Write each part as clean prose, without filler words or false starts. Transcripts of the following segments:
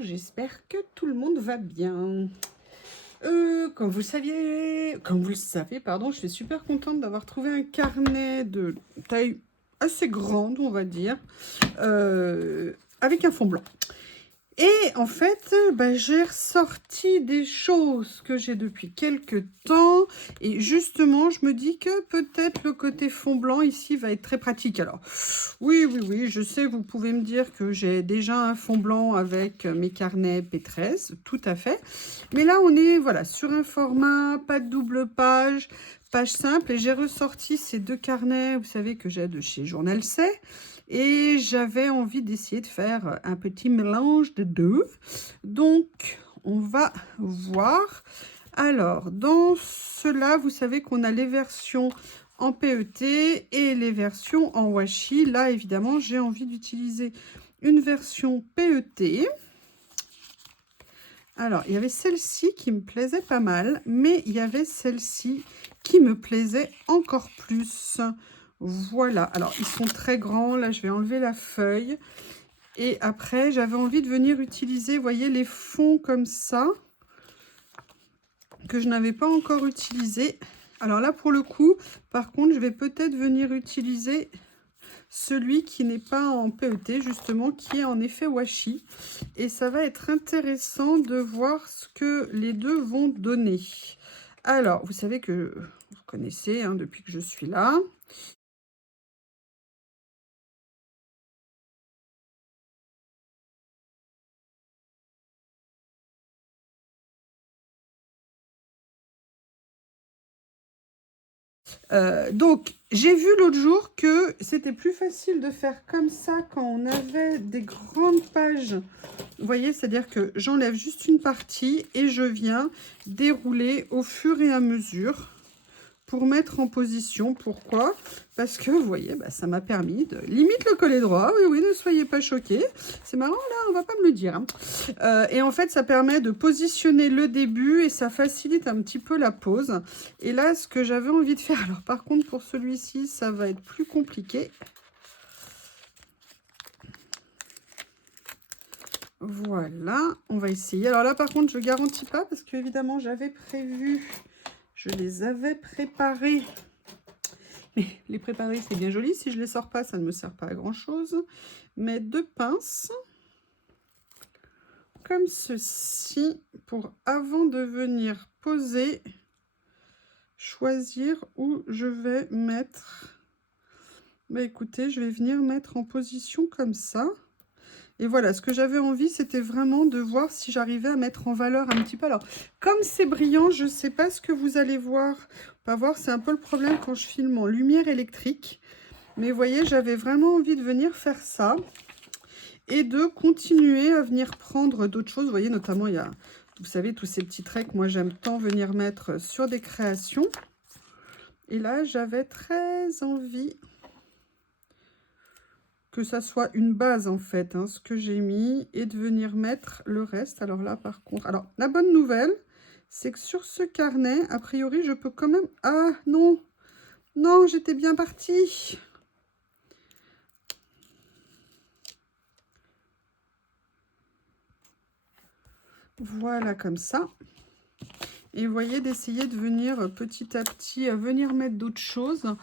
j'espère que tout le monde va bien. Comme vous le savez, pardon, je suis super contente d'avoir trouvé un carnet de taille assez grande, on va dire, avec un fond blanc. Et en fait, j'ai ressorti des choses que j'ai depuis quelques temps. Et justement, je me dis que peut-être le côté fond blanc ici va être très pratique. Alors, oui, je sais, vous pouvez me dire que j'ai déjà un fond blanc avec mes carnets P13, tout à fait. Mais là, on est voilà, sur un format, pas de double page, page simple. Et j'ai ressorti ces deux carnets, vous savez, que j'ai de chez Journal C. Et j'avais envie d'essayer de faire un petit mélange de deux. Donc, on va voir. Alors, dans cela, vous savez qu'on a les versions en PET et les versions en washi. Là, évidemment, j'ai envie d'utiliser une version PET. Alors, il y avait celle-ci qui me plaisait pas mal, mais il y avait celle-ci qui me plaisait encore plus. Voilà, alors ils sont très grands, là je vais enlever la feuille. Et après, j'avais envie de venir utiliser, vous voyez, les fonds comme ça, que je n'avais pas encore utilisé. Alors là, pour le coup, par contre, je vais peut-être venir utiliser celui qui n'est pas en PET, justement, qui est en effet washi. Et ça va être intéressant de voir ce que les deux vont donner. Alors, vous savez que vous connaissez, hein, depuis que je suis là. Donc, j'ai vu l'autre jour que c'était plus facile de faire comme ça quand on avait des grandes pages. Vous voyez, c'est-à-dire que j'enlève juste une partie et je viens dérouler au fur et à mesure pour mettre en position. Pourquoi? Parce que, vous voyez, ça m'a permis de... Limite le collet droit, oui, ne soyez pas choqués. C'est marrant, là, on va pas me le dire. Hein. Et en fait, ça permet de positionner le début et ça facilite un petit peu la pose. Et là, ce que j'avais envie de faire... Alors, par contre, pour celui-ci, ça va être plus compliqué. Voilà, on va essayer. Alors là, par contre, je ne garantis pas parce que, évidemment, j'avais prévu... Je les avais préparés. Mais les préparer, c'est bien joli. Si je ne les sors pas, ça ne me sert pas à grand-chose. Mais deux pinces, comme ceci, pour avant de venir poser, choisir où je vais mettre. Écoutez, je vais venir mettre en position comme ça. Et voilà, ce que j'avais envie, c'était vraiment de voir si j'arrivais à mettre en valeur un petit peu. Alors, comme c'est brillant, je ne sais pas ce que vous allez voir. Pas voir, c'est un peu le problème quand je filme en lumière électrique. Mais vous voyez, j'avais vraiment envie de venir faire ça. Et de continuer à venir prendre d'autres choses. Vous voyez, notamment, il y a, vous savez, tous ces petits traits que moi, j'aime tant venir mettre sur des créations. Et là, j'avais très envie que ça soit une base en fait, hein, ce que j'ai mis, et de venir mettre le reste. Alors là, par contre, alors la bonne nouvelle, c'est que sur ce carnet, a priori, je peux quand même... Ah non, non, j'étais bien partie. Voilà, comme ça. Et vous voyez, d'essayer de venir petit à petit, venir mettre d'autres choses.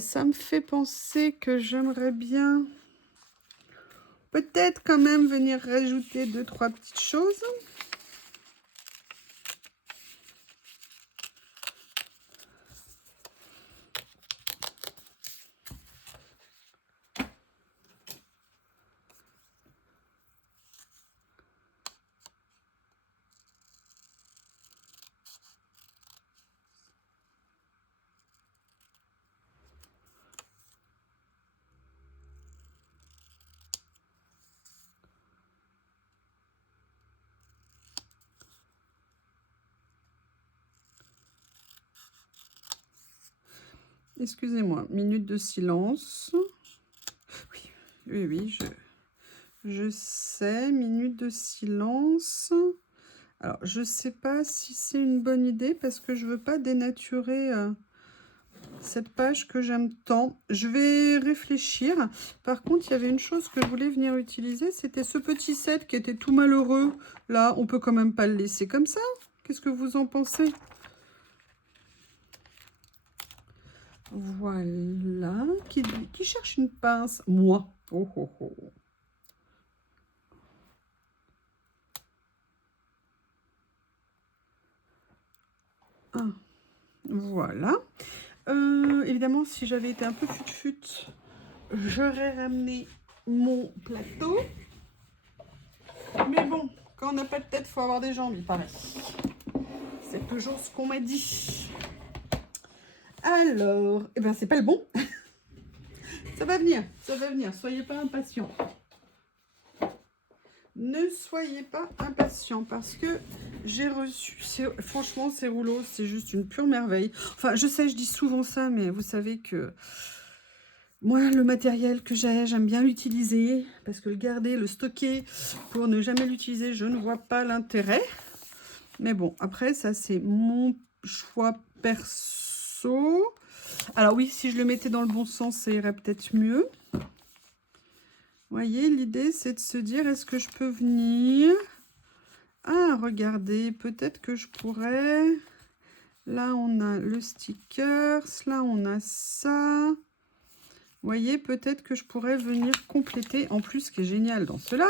Ça me fait penser que j'aimerais bien... Peut-être quand même venir rajouter 2-3 petites choses. Excusez-moi, minute de silence. Oui, je sais, minute de silence. Alors, je sais pas si c'est une bonne idée parce que je veux pas dénaturer Cette page que j'aime tant. Je vais réfléchir. Par contre, il y avait une chose que je voulais venir utiliser. C'était ce petit set qui était tout malheureux. Là, on peut quand même pas le laisser comme ça. Qu'est-ce que vous en pensez? Voilà. Qui cherche une pince? Moi. Oh, oh, oh. Ah, voilà. Évidemment, si j'avais été un peu fut-fut, j'aurais ramené mon plateau. Mais bon, quand on n'a pas de tête, il faut avoir des jambes, il paraît. C'est toujours ce qu'on m'a dit. Alors, eh ben c'est pas le bon. Ça va venir, soyez pas impatients. Ne soyez pas impatients parce que j'ai reçu, franchement ces rouleaux, c'est juste une pure merveille. Enfin, je sais, je dis souvent ça, mais vous savez que moi, le matériel que j'ai, j'aime bien l'utiliser parce que le garder, le stocker pour ne jamais l'utiliser, je ne vois pas l'intérêt. Mais bon, après, ça, c'est mon choix perso. Alors oui, si je le mettais dans le bon sens, ça irait peut-être mieux. Vous voyez, l'idée, c'est de se dire, est-ce que je peux venir... Ah, regardez, peut-être que je pourrais... Là, on a le sticker. Là, on a ça. Vous voyez, peut-être que je pourrais venir compléter. En plus, ce qui est génial dans cela,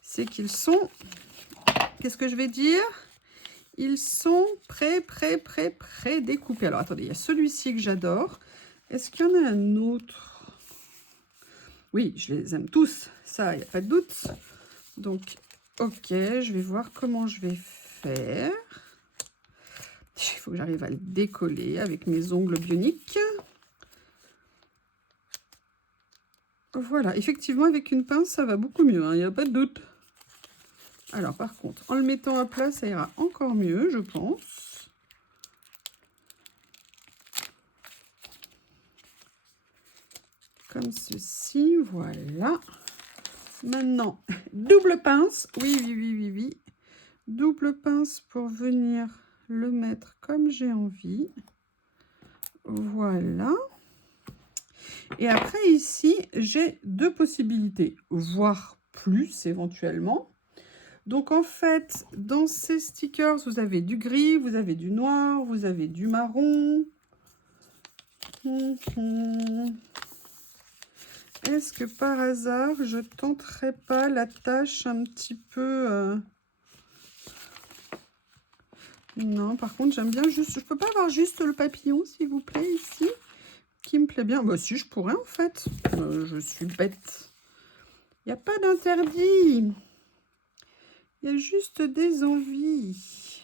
c'est qu'ils sont... Qu'est-ce que je vais dire? Ils sont découpés. Alors, attendez, il y a celui-ci que j'adore. Est-ce qu'il y en a un autre? Oui, je les aime tous. Ça, il n'y a pas de doute. Donc, ok, je vais voir comment je vais faire. Il faut que j'arrive à le décoller avec mes ongles bioniques. Voilà, effectivement, avec une pince, ça va beaucoup mieux, hein, il n'y a pas de doute. Alors, par contre, en le mettant à plat, ça ira encore mieux, je pense. Comme ceci, voilà. Maintenant, double pince. Oui. Double pince pour venir le mettre comme j'ai envie. Voilà. Et après, ici, j'ai deux possibilités, voire plus éventuellement. Donc, en fait, dans ces stickers, vous avez du gris, vous avez du noir, vous avez du marron. Est-ce que par hasard, je tenterais pas la tâche un petit peu... Non, par contre, j'aime bien juste... Je peux pas avoir juste le papillon, s'il vous plaît, ici, qui me plaît bien. Bah si, je pourrais, en fait. Je suis bête. Il n'y a pas d'interdit. Il y a juste des envies.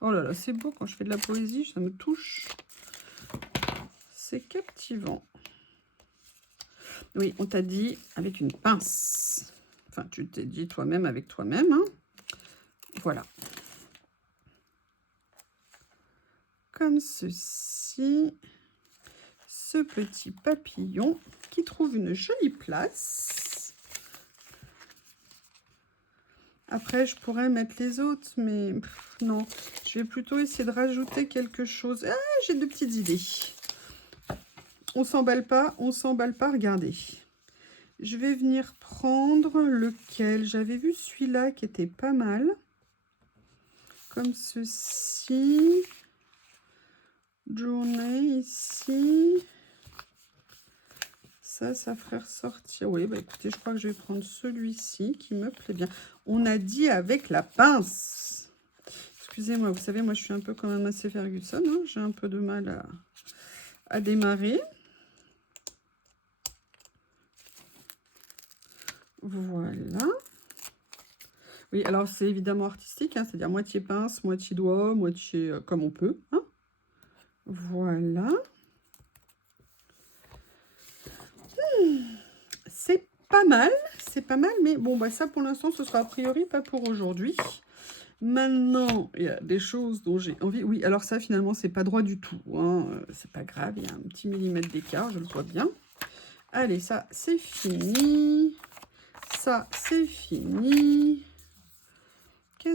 Oh là là, c'est beau quand je fais de la poésie, ça me touche. C'est captivant. Oui, on t'a dit avec une pince. Enfin, tu t'es dit toi-même avec toi-même. Hein. Voilà. Comme ceci. Ce petit papillon qui trouve une jolie place. Après, je pourrais mettre les autres, mais non. Je vais plutôt essayer de rajouter quelque chose. Ah, j'ai deux petites idées. On s'emballe pas, regardez. Je vais venir prendre lequel? J'avais vu celui-là qui était pas mal. Comme ceci. Journée ici. Ça ferait ressortir. Oui, bah écoutez, je crois que je vais prendre celui-ci qui me plaît bien. On a dit avec la pince. Excusez-moi, vous savez, moi je suis un peu quand même assez Ferguson. Hein. J'ai un peu de mal à démarrer. Voilà. Oui, alors c'est évidemment artistique, hein, c'est-à-dire moitié pince, moitié doigt, moitié comme on peut. Hein. Voilà. C'est pas mal, mais bon, bah ça pour l'instant, ce sera a priori pas pour aujourd'hui. Maintenant, il y a des choses dont j'ai envie. Oui, alors ça, finalement, c'est pas droit du tout. Hein. C'est pas grave, il y a un petit millimètre d'écart, je le vois bien. Allez, ça, c'est fini. Ça, c'est fini.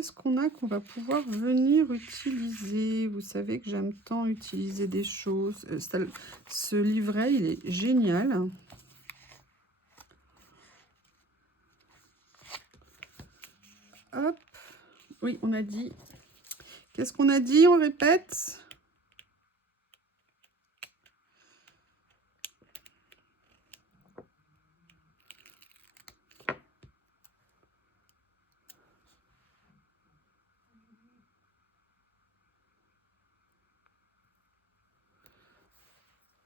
qu'est-ce qu'on a qu'on va pouvoir venir utiliser? Vous savez que j'aime tant utiliser des choses. Ce livret, il est génial. Hop. Oui, on a dit. Qu'est-ce qu'on a dit? On répète.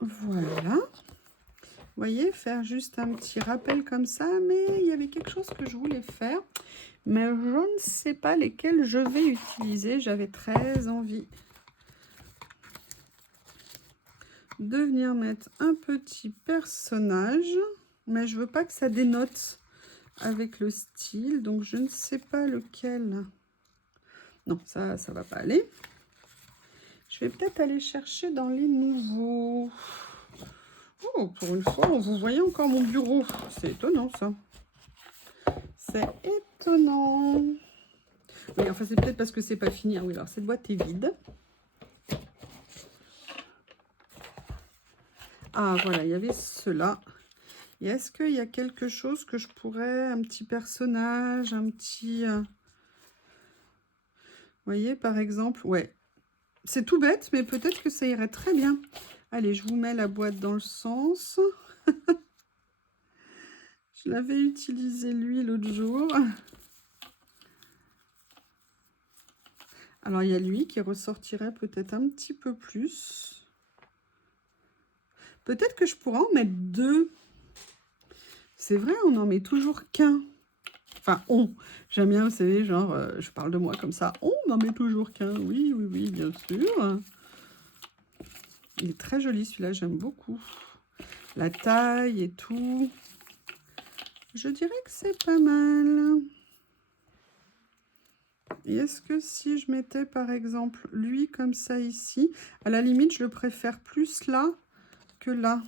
Voilà. Vous voyez, faire juste un petit rappel comme ça, mais il y avait quelque chose que je voulais faire, mais je ne sais pas lesquels je vais utiliser. J'avais très envie de venir mettre un petit personnage, mais je veux pas que ça dénote avec le style, donc je ne sais pas lequel. Non, ça va pas aller. Je vais peut-être aller chercher dans les nouveaux. Oh, pour une fois, vous voyez encore mon bureau. C'est étonnant, ça. C'est étonnant. Oui, enfin, c'est peut-être parce que c'est pas fini. Ah oui, alors cette boîte est vide. Ah, voilà, il y avait cela. Et est-ce qu'il y a quelque chose que je pourrais... Un petit personnage, un petit... Vous voyez, par exemple... Ouais, c'est tout bête, mais peut-être que ça irait très bien. Allez, je vous mets la boîte dans le sens. Je l'avais utilisé, lui, l'autre jour. Alors, il y a lui qui ressortirait peut-être un petit peu plus. Peut-être que je pourrais en mettre deux. C'est vrai, on n'en met toujours qu'un. Enfin, on. J'aime bien, vous savez, genre, je parle de moi comme ça. On n'en met toujours qu'un. Oui, oui, oui, bien sûr. Il est très joli, celui-là, j'aime beaucoup. La taille et tout. Je dirais que c'est pas mal. Et est-ce que si je mettais, par exemple, lui comme ça ici, à la limite, je le préfère plus là que là.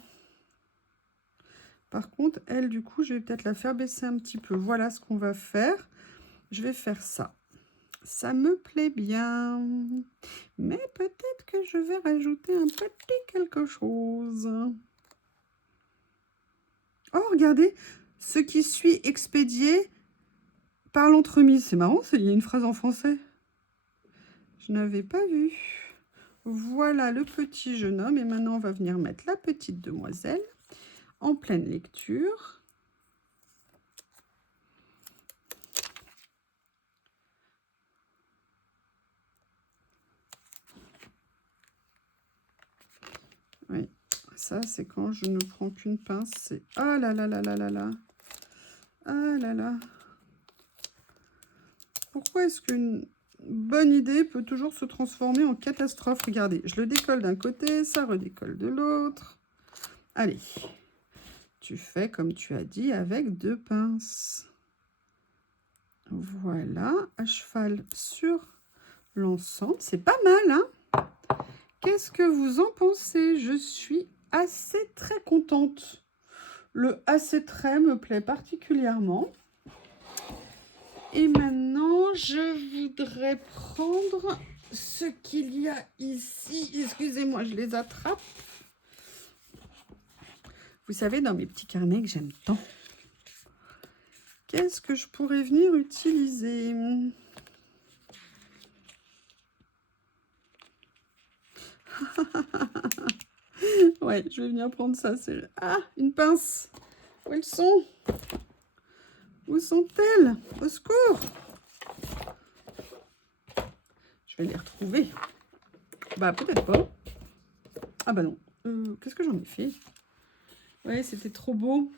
Par contre, elle, du coup, je vais peut-être la faire baisser un petit peu. Voilà ce qu'on va faire. Je vais faire ça. Ça me plaît bien. Mais peut-être que je vais rajouter un petit quelque chose. Oh, regardez, ce qui suit expédié par l'entremise. C'est marrant, il y a une phrase en français. Je n'avais pas vu. Voilà le petit jeune homme. Et maintenant, on va venir mettre la petite demoiselle en pleine lecture. Oui, ça, c'est quand je ne prends qu'une pince. C'est... Ah là là là là là là. Ah là là. Pourquoi est-ce qu'une bonne idée peut toujours se transformer en catastrophe? Regardez, je le décolle d'un côté, ça redécolle de l'autre. Allez, tu fais comme tu as dit avec deux pinces. Voilà, à cheval sur l'ensemble. C'est pas mal, hein? Qu'est-ce que vous en pensez? Je suis assez très contente. Le assez très me plaît particulièrement. Et maintenant, je voudrais prendre ce qu'il y a ici. Excusez-moi, je les attrape. Vous savez, dans mes petits carnets que j'aime tant, qu'est-ce que je pourrais venir utiliser? Ouais, je vais venir prendre ça. Ah, une pince. Où elles sont? Où sont-elles? Au secours! Je vais les retrouver. Bah, peut-être pas. Ah bah non. Qu'est-ce que j'en ai fait? Ouais, c'était trop beau.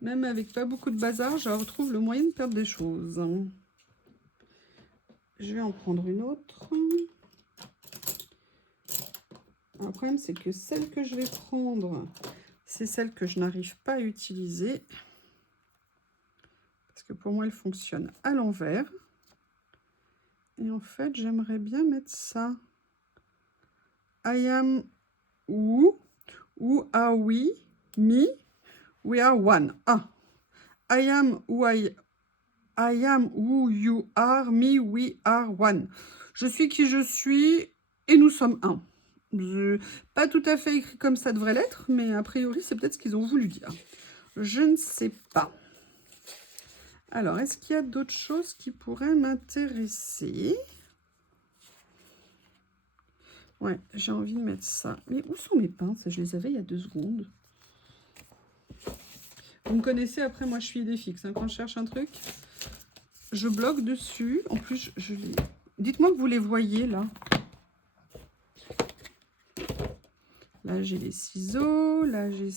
Même avec pas beaucoup de bazar, je retrouve le moyen de perdre des choses. Je vais en prendre une autre. Le problème, c'est que celle que je vais prendre, c'est celle que je n'arrive pas à utiliser. Parce que pour moi, elle fonctionne à l'envers. Et en fait, j'aimerais bien mettre ça. I am who are we, me, we are one. Ah, I am who I I am who you are, me, we are one. Je suis qui je suis et nous sommes un. Pas tout à fait écrit comme ça devrait l'être, mais a priori, c'est peut-être ce qu'ils ont voulu dire. Je ne sais pas. Alors, est-ce qu'il y a d'autres choses qui pourraient m'intéresser? Ouais, j'ai envie de mettre ça. Mais où sont mes pinces? Je les avais il y a 2 secondes. Vous me connaissez, après, moi, je suis idée fixe. Hein. Quand je cherche un truc, je bloque dessus. En plus, je les... Dites-moi que vous les voyez, là. Là, j'ai les ciseaux. Là, j'ai...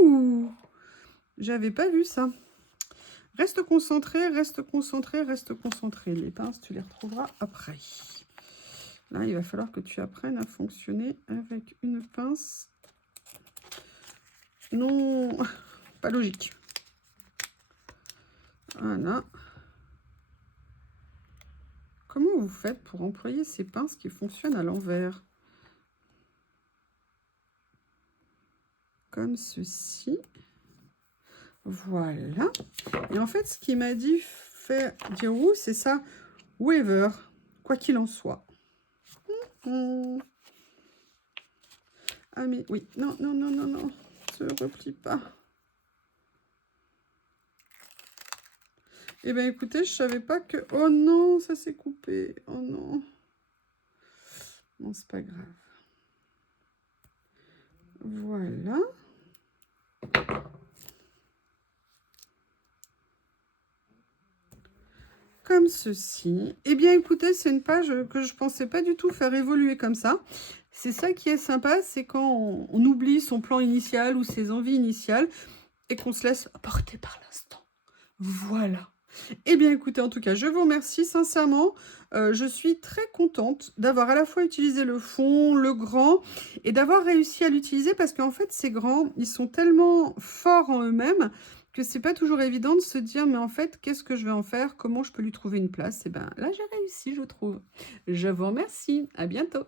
Ouh! J'avais pas vu ça. Reste concentré, reste concentré, reste concentré. Les pinces, tu les retrouveras après. Là, il va falloir que tu apprennes à fonctionner avec une pince. Non, pas logique. Voilà. Comment vous faites pour employer ces pinces qui fonctionnent à l'envers? Comme ceci. Voilà. Et en fait, ce qui m'a dit faire dire où, c'est ça. Whoever, quoi qu'il en soit. Ah mais oui, non, non, non, non, non. Se replie pas. Eh bien, écoutez, je savais pas que... Oh non, ça s'est coupé. Oh non. Non, c'est pas grave. Voilà. Comme ceci. Eh bien, écoutez, c'est une page que je pensais pas du tout faire évoluer comme ça. C'est ça qui est sympa, c'est quand on oublie son plan initial ou ses envies initiales et qu'on se laisse porter par l'instant. Voilà. Eh bien, écoutez, en tout cas, je vous remercie sincèrement. Je suis très contente d'avoir à la fois utilisé le fond, le grand, et d'avoir réussi à l'utiliser parce qu'en fait, ces grands, ils sont tellement forts en eux-mêmes que c'est pas toujours évident de se dire, mais en fait, qu'est-ce que je vais en faire? Comment je peux lui trouver une place? Et bien là, j'ai réussi, je trouve. Je vous remercie. À bientôt.